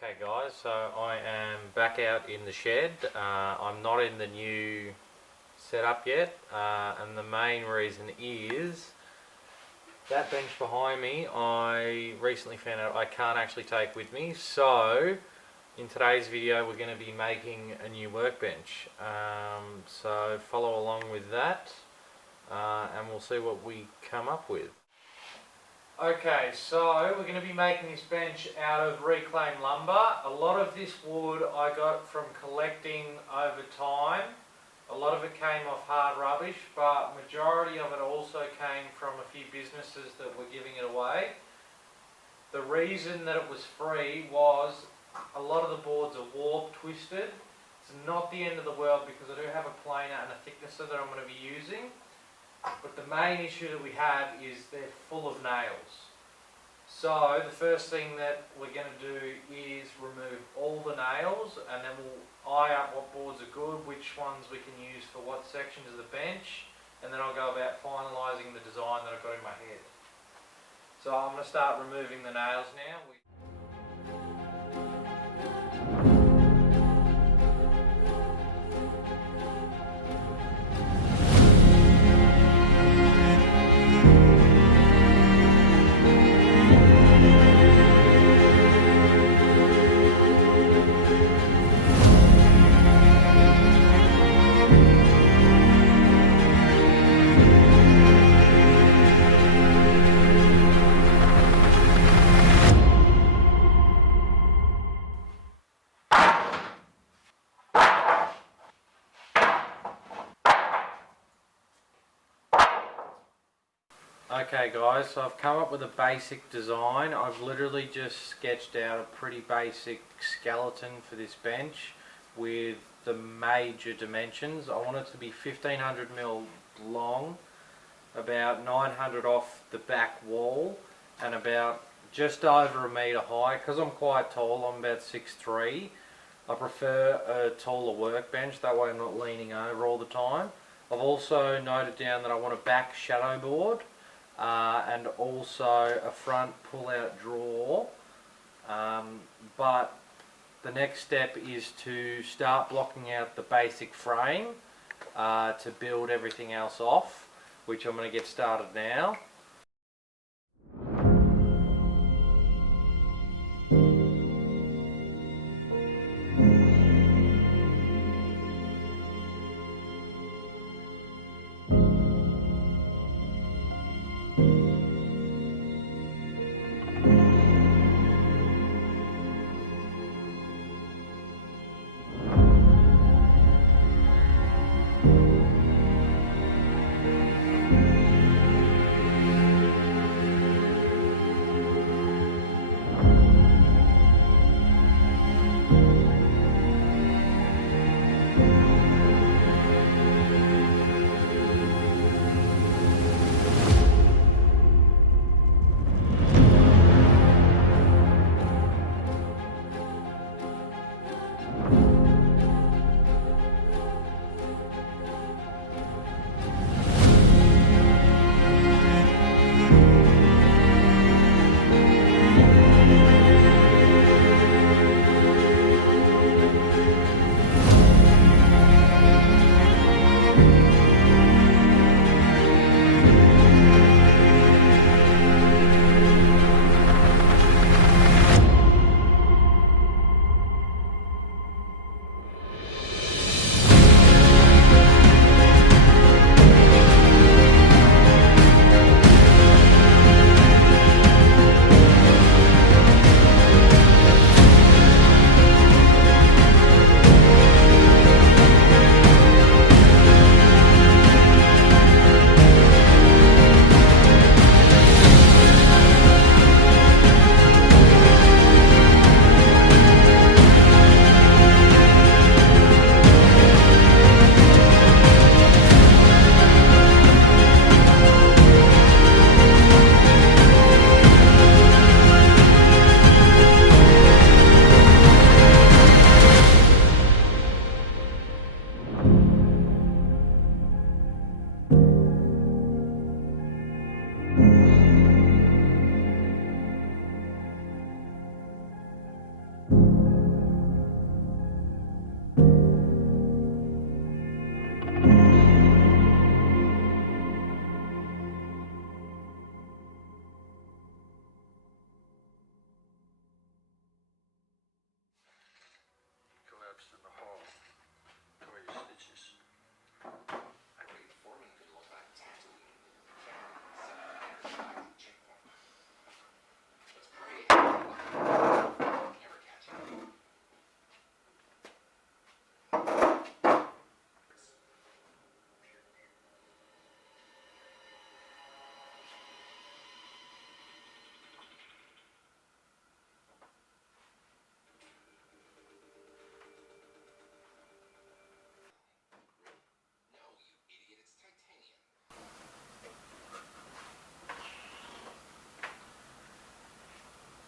Okay guys, so I am back out in the shed. I'm not in the new setup yet, and the main reason is that bench behind me I recently found out I can't actually take with me. So in today's video we're going to be making a new workbench, so follow along with that, and we'll see what we come up with. Okay, so we're going to be making this bench out of reclaimed lumber. A lot of this wood I got from collecting over time. A lot of it came off hard rubbish, but majority of it also came from a few businesses that were giving it away. The reason that it was free was a lot of the boards are warped, twisted. It's not the end of the world because I do have a planer and a thicknesser that I'm going to be using. But the main issue that we have is they're full of nails. So the first thing that we're going to do is remove all the nails, and then we'll eye up what boards are good, which ones we can use for what sections of the bench, and then I'll go about finalising the design that I've got in my head. So I'm going to start removing the nails now. Okay guys, so I've come up with a basic design. I've literally just sketched out a pretty basic skeleton for this bench with the major dimensions. I want it to be 1500mm long, about 900 off the back wall, and about just over a metre high. Because I'm quite tall, I'm about 6'3", I prefer a taller workbench, that way I'm not leaning over all the time. I've also noted down that I want a back shadow board, and also a front pull-out drawer, but the next step is to start blocking out the basic frame to build everything else off, which I'm going to get started now.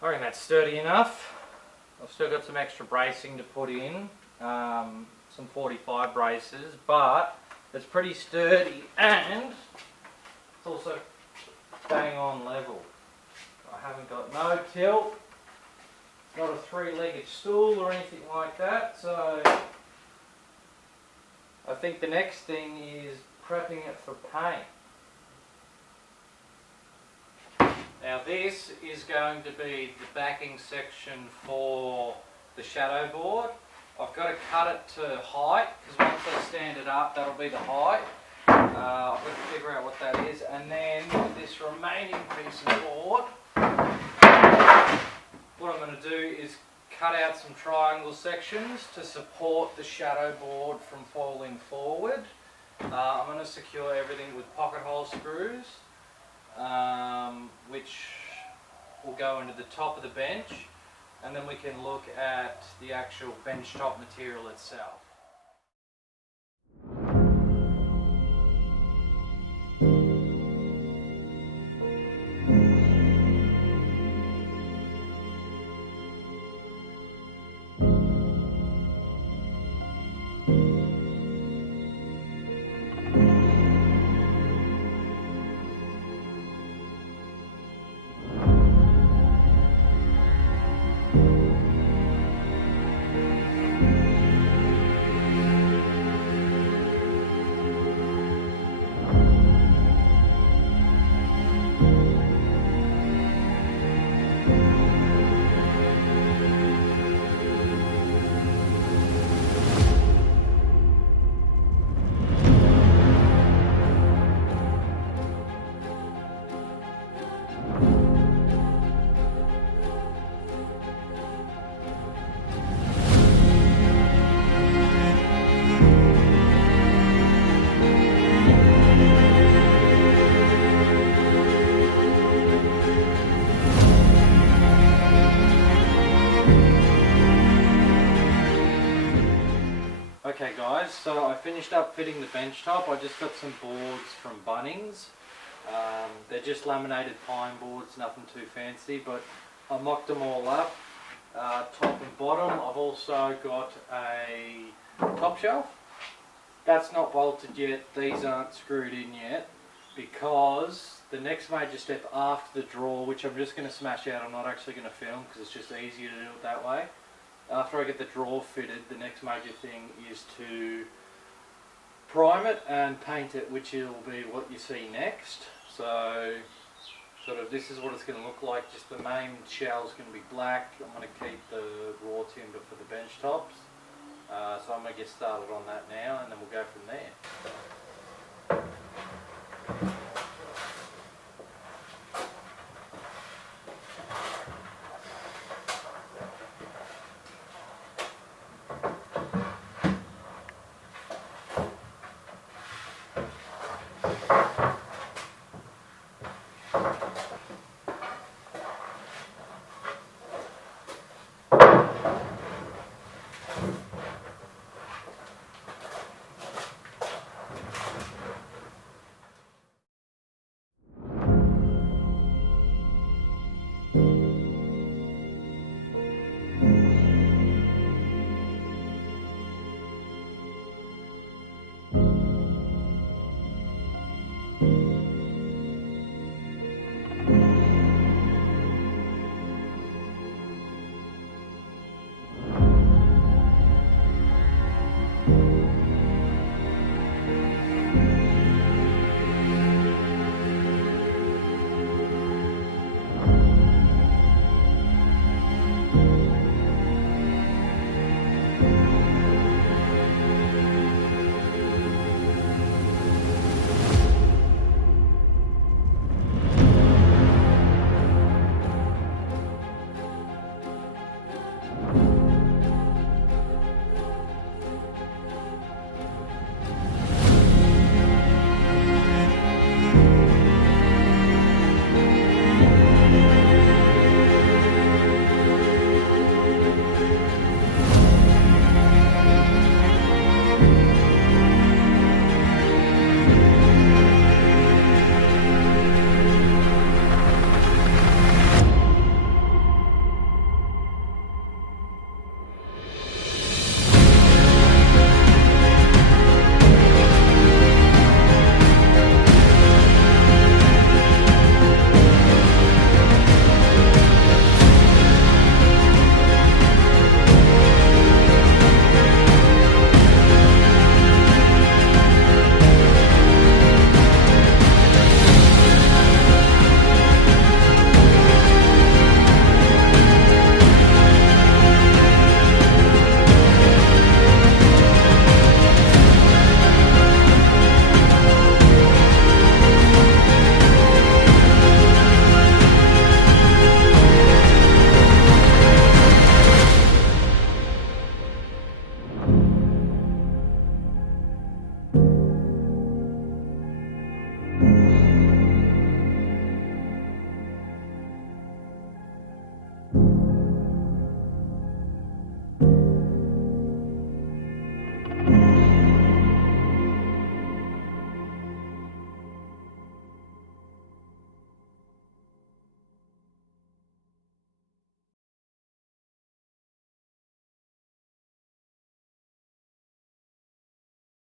I reckon that's sturdy enough. I've still got some extra bracing to put in, some 45 braces, but it's pretty sturdy and it's also bang on level. I haven't got no tilt, not a three-legged stool or anything like that, so I think the next thing is prepping it for paint. Now this is going to be the backing section for the shadow board. I've got to cut it to height because once I stand it up that'll be the height. I've got to figure out what that is, and then this remaining piece of board, what I'm going to do is cut out some triangle sections to support the shadow board from falling forward. I'm going to secure everything with pocket hole screws, which will go into the top of the bench, and then we can look at the actual bench top material itself. Okay guys, so I finished up fitting the bench top. I just got some boards from Bunnings. They're just laminated pine boards, nothing too fancy, but I mocked them all up, top and bottom. I've also got a top shelf. That's not bolted yet, these aren't screwed in yet, because the next major step after the drawer, which I'm just going to smash out, I'm not actually going to film because it's just easier to do it that way. After I get the drawer fitted, the next major thing is to prime it and paint it, which will be what you see next. So sort of this is what it's going to look like. Just the main shell is going to be black. I'm going to keep the raw timber for the bench tops. So I'm going to get started on that now, and then we'll go from there.